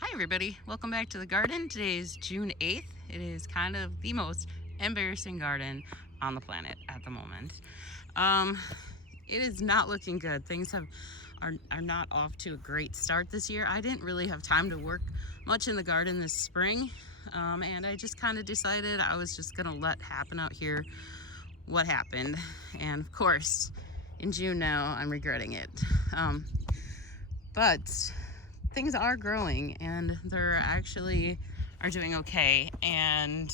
Hi everybody, welcome back to the garden. Today is June 8th. It is kind of the most embarrassing garden on the planet at the moment. Um, it is not looking good. Things are not off to a great start this year. I didn't really have time to work much in the garden this spring, and I just kind of decided I was just gonna let happen out here what happened. And of course, in June now, I'm regretting it. But things are growing and they're actually are doing okay. And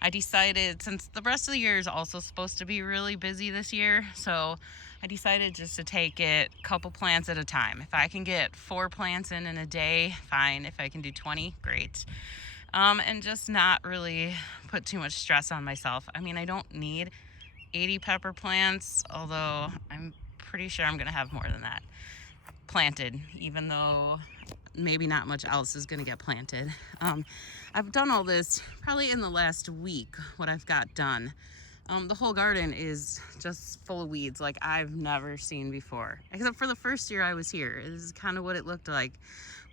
I decided, since the rest of the year is also supposed to be really busy this year, so I decided just to take it a couple plants at a time. If I can get 4 plants in a day, fine. If I can do 20, great. And just not really put too much stress on myself. I mean, I don't need 80 pepper plants, although I'm pretty sure I'm gonna have more than that planted, even though maybe not much else is going to get planted. I've done all this probably in the last week, what I've got done. The whole garden is just full of weeds like I've never seen before, except for the first year I was here. This is kind of what it looked like,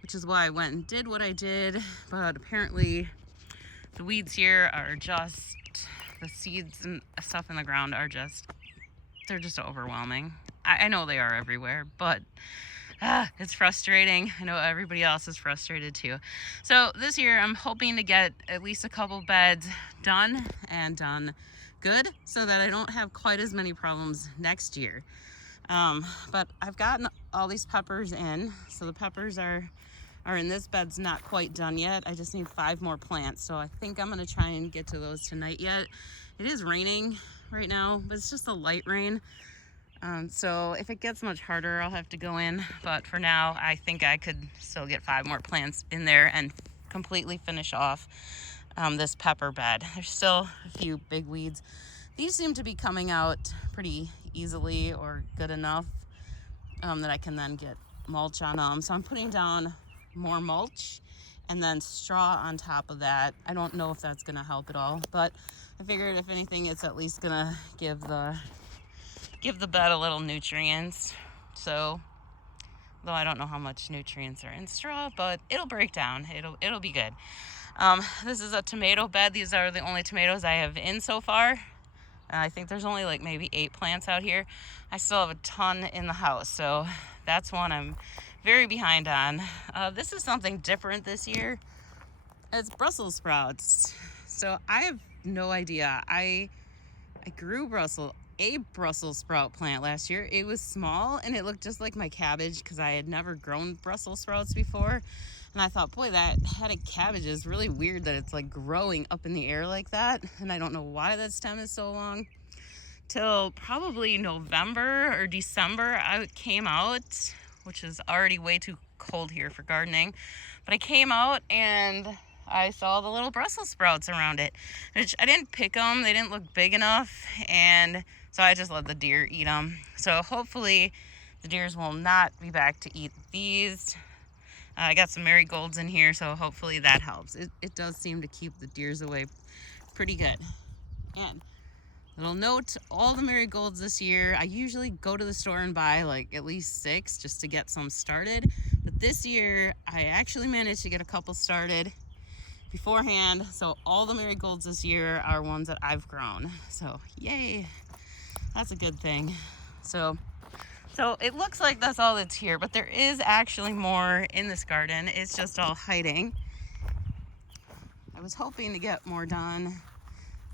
which is why I went and did what I did. But apparently the weeds here are just, the seeds and stuff in the ground are just, they're just overwhelming. I know they are everywhere, but it's frustrating. I know everybody else is frustrated too. So this year I'm hoping to get at least a couple beds done and done good so that I don't have quite as many problems next year. But I've gotten all these peppers in. So the peppers are in this bed's not quite done yet. I just need 5 more plants. So I think I'm gonna try and get to those tonight yet. It is raining right now, but it's just a light rain. So if it gets much harder, I'll have to go in. But for now, I think I could still get 5 more plants in there and completely finish off this pepper bed. There's still a few big weeds. These seem to be coming out pretty easily or good enough that I can then get mulch on them. So I'm putting down more mulch and then straw on top of that. I don't know if that's going to help at all, but I figured if anything, it's at least going to give the bed a little nutrients. So, though I don't know how much nutrients are in straw, but it'll break down. It'll be good. This is a tomato bed. These are the only tomatoes I have in so far. I think there's only like maybe 8 plants out here. I still have a ton in the house, so that's one I'm very behind on. This is something different this year. It's Brussels sprouts. So I have no idea. I grew a Brussels sprout plant last year. It was small and it looked just like my cabbage because I had never grown Brussels sprouts before. And I thought, boy, that head of cabbage is really weird that it's like growing up in the air like that. And I don't know why that stem is so long. Till probably November or December, I came out, which is already way too cold here for gardening. But I came out and I saw the little Brussels sprouts around it, which I didn't pick them. They didn't look big enough. And so I just let the deer eat them. So hopefully the deers will not be back to eat these. I got some marigolds in here, so hopefully that helps. It does seem to keep the deers away pretty good. And little note, all the marigolds this year, I usually go to the store and buy like at least 6 just to get some started. But this year, I actually managed to get a couple started beforehand. So all the marigolds this year are ones that I've grown. So yay, that's a good thing. So it looks like that's all that's here, but there is actually more in this garden. It's just all hiding. I was hoping to get more done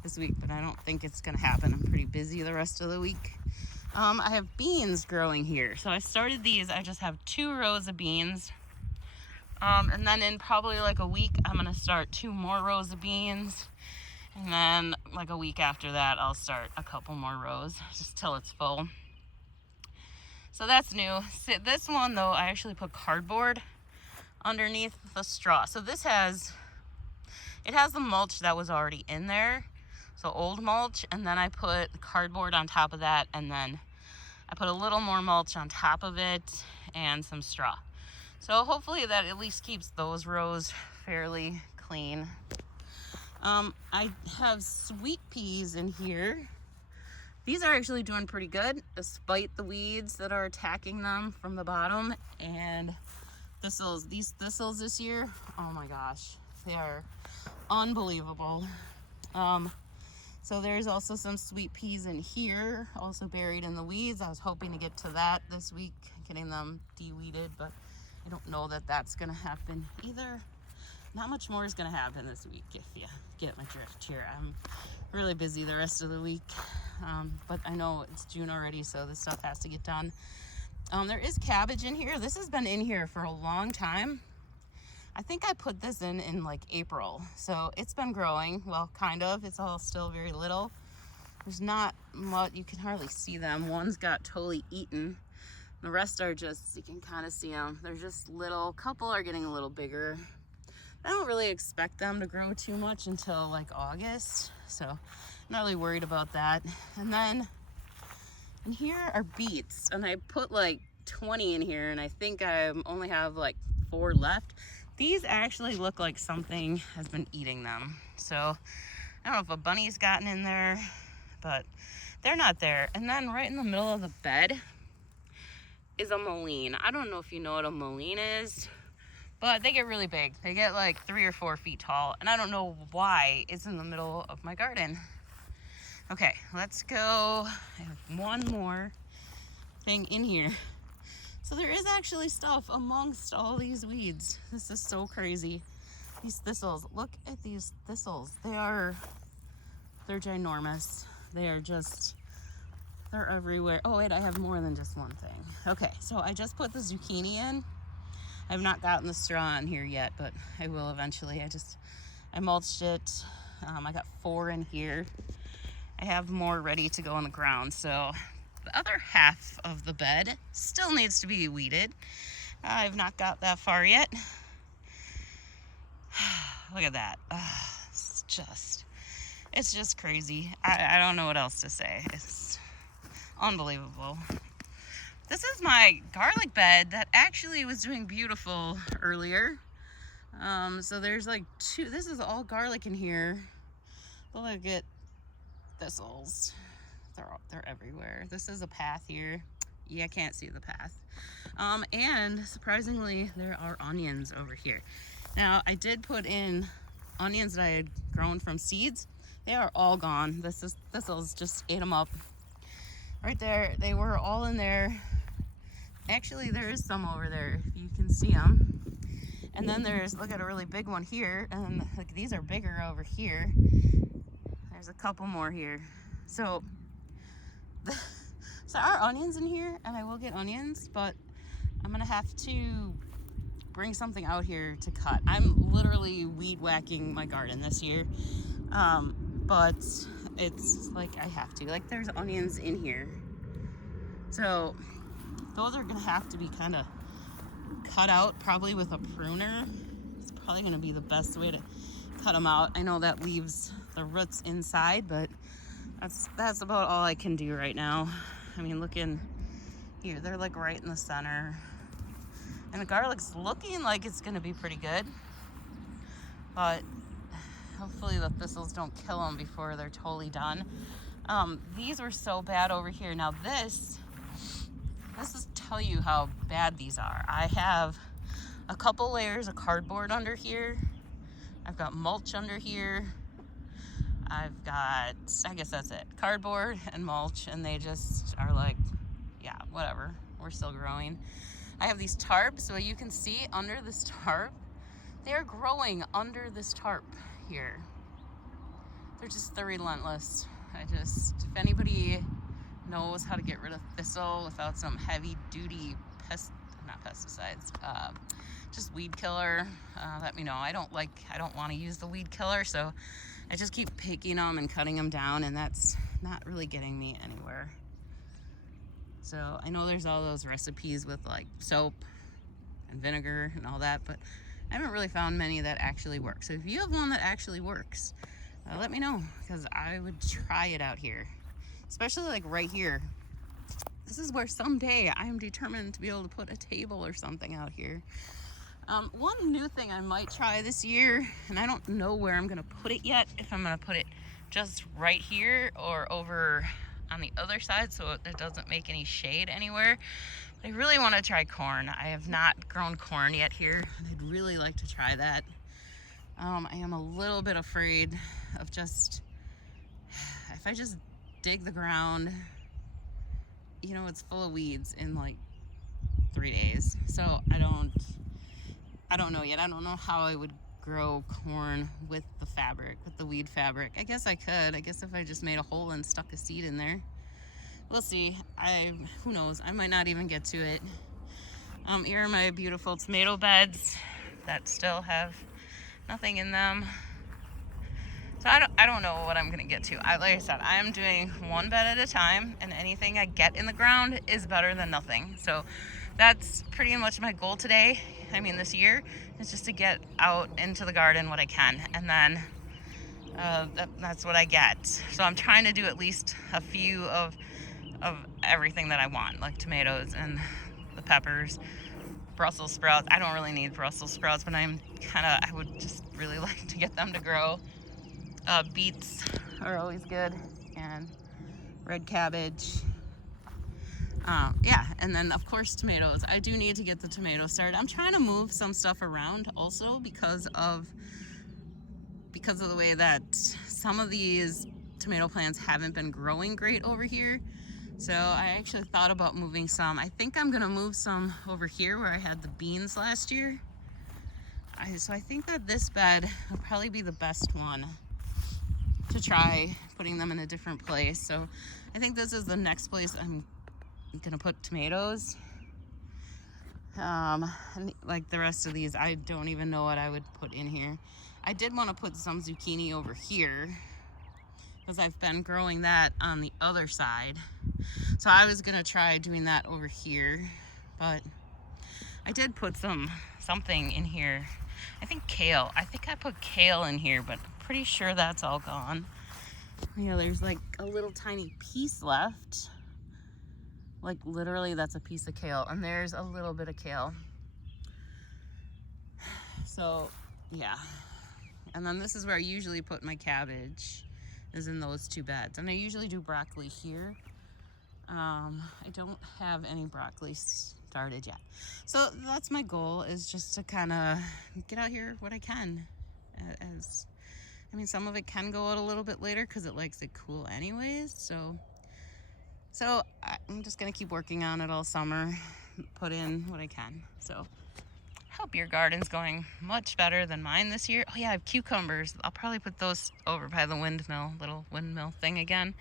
this week, but I don't think it's gonna happen. I'm pretty busy the rest of the week. I have beans growing here. So I started these, I just have 2 rows of beans. And then in probably like a week, I'm gonna start 2 more rows of beans. And then like a week after that, I'll start a couple more rows just till it's full. So that's new. This one though, I actually put cardboard underneath the straw. So it has the mulch that was already in there. So old mulch, and then I put cardboard on top of that, and then I put a little more mulch on top of it and some straw. So hopefully that at least keeps those rows fairly clean. I have sweet peas in here. These are actually doing pretty good despite the weeds that are attacking them from the bottom, and thistles. These thistles this year, oh my gosh, they are unbelievable. So there's also some sweet peas in here, also buried in the weeds. I was hoping to get to that this week, getting them de-weeded, but I don't know that that's gonna happen either. Not much more is gonna happen this week, if you get my drift here. I'm really busy the rest of the week, but I know it's June already, so this stuff has to get done. There is cabbage in here. This has been in here for a long time. I think I put this in like April, so it's been growing. Well, kind of. It's all still very little. There's not much. You can hardly see them. One's got totally eaten. The rest are just, you can kind of see them. They're just little. A couple are getting a little bigger. I don't really expect them to grow too much until like August, so I'm not really worried about that. And then in here are beets, and I put like 20 in here, and I think I only have like 4 left. These actually look like something has been eating them. So I don't know if a bunny's gotten in there, but they're not there. And then right in the middle of the bed is a mullein. I don't know if you know what a mullein is, but they get really big. They get like 3 or 4 feet tall, and I don't know why it's in the middle of my garden. Okay, let's go. I have one more thing in here. So there is actually stuff amongst all these weeds. This is so crazy. These thistles, look at these thistles. They're ginormous. They're everywhere. Oh wait, I have more than just one thing. Okay, so I just put the zucchini in. I have not gotten the straw in here yet, but I will eventually. I mulched it. I got 4 in here. I have more ready to go on the ground, so the other half of the bed still needs to be weeded. I've not got that far yet. Look at that. It's just crazy. I don't know what else to say. It's unbelievable. This is my garlic bed that actually was doing beautiful earlier. So there's like 2, this is all garlic in here. Look at thistles. They're everywhere. This is a path here. Yeah, I can't see the path. And surprisingly, there are onions over here. Now, I did put in onions that I had grown from seeds. They are all gone. Thistles just ate them up. Right there, they were all in there. Actually, there is some over there, if you can see them. And then look at a really big one here, and then like these are bigger over here. There's a couple more here. So there are onions in here, and I will get onions, but I'm gonna have to bring something out here to cut. I'm literally weed whacking my garden this year, but it's like I have to. Like there's onions in here, so those are gonna have to be kind of cut out, probably with a pruner. It's probably gonna be the best way to cut them out. I know that leaves the roots inside, but that's about all I can do right now. I mean, look in here, they're like right in the center. And the garlic's looking like it's gonna be pretty good, but hopefully the thistles don't kill them before they're totally done. These were so bad over here. Now this is tell you how bad these are. I have a couple layers of cardboard under here. I've got mulch under here. I've got, I guess that's it, cardboard and mulch, and they just are like, yeah, whatever, we're still growing. I have these tarps, so you can see under this tarp, they're growing under this tarp here. They're relentless. If anybody knows how to get rid of thistle without some heavy duty pesticides, just weed killer, let me know. I don't want to use the weed killer, so I just keep picking them and cutting them down, and that's not really getting me anywhere. So I know there's all those recipes with like soap and vinegar and all that, but I haven't really found many that actually work. So if you have one that actually works, let me know, because I would try it out here, especially like right here. This is where someday I am determined to be able to put a table or something out here. One new thing I might try this year, and I don't know where I'm gonna put it yet, if I'm gonna put it just right here or over on the other side so it doesn't make any shade anywhere, I really want to try corn. I have not grown corn yet here, and I'd really like to try that. I am a little bit afraid of just, if I just dig the ground, you know, it's full of weeds in like 3 days. So I don't know yet. I don't know how I would grow corn with the fabric, with the weed fabric. I guess I could. I guess if I just made a hole and stuck a seed in there. We'll see. Who knows? I might not even get to it. Here are my beautiful tomato beds that still have nothing in them. So I don't know what I'm gonna get to. Like I said, I'm doing one bed at a time, and anything I get in the ground is better than nothing. So that's pretty much my goal today. I mean, this year is just to get out into the garden what I can, and then that's what I get. So I'm trying to do at least a few of everything that I want, like tomatoes and the peppers, Brussels sprouts. I don't really need Brussels sprouts, but I would just really like to get them to grow. Beets are always good, and red cabbage. Yeah, and then of course tomatoes. I do need to get the tomatoes started. I'm trying to move some stuff around also because of the way that some of these tomato plants haven't been growing great over here. So I actually thought about moving some. I think I'm gonna move some over here where I had the beans last year. So I think that this bed will probably be the best one to try putting them in a different place. So I think this is the next place I'm gonna put tomatoes. And like the rest of these, I don't even know what I would put in here. I did want to put some zucchini over here because I've been growing that on the other side. So I was gonna try doing that over here, but I did put something in here. I think kale. I think I put kale in here, but I'm pretty sure that's all gone. Yeah, there's like a little tiny piece left. Like literally that's a piece of kale, and there's a little bit of kale. So yeah, and then this is where I usually put my cabbage, is in those two beds, and I usually do broccoli here. I don't have any broccoli started yet, so that's my goal, is just to kind of get out here what I can. As I mean, some of it can go out a little bit later because it likes it cool anyways, so I'm just gonna keep working on it all summer, put in what I can. So I hope your garden's going much better than mine this year. Oh yeah, I have cucumbers. I'll probably put those over by the little windmill thing again.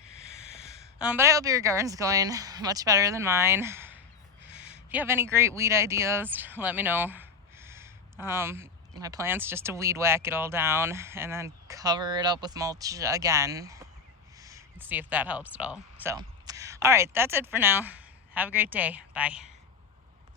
But I hope your garden's going much better than mine. If you have any great weed ideas, let me know. My plan's just to weed whack it all down and then cover it up with mulch again and see if that helps at all. So, all right, that's it for now. Have a great day. Bye.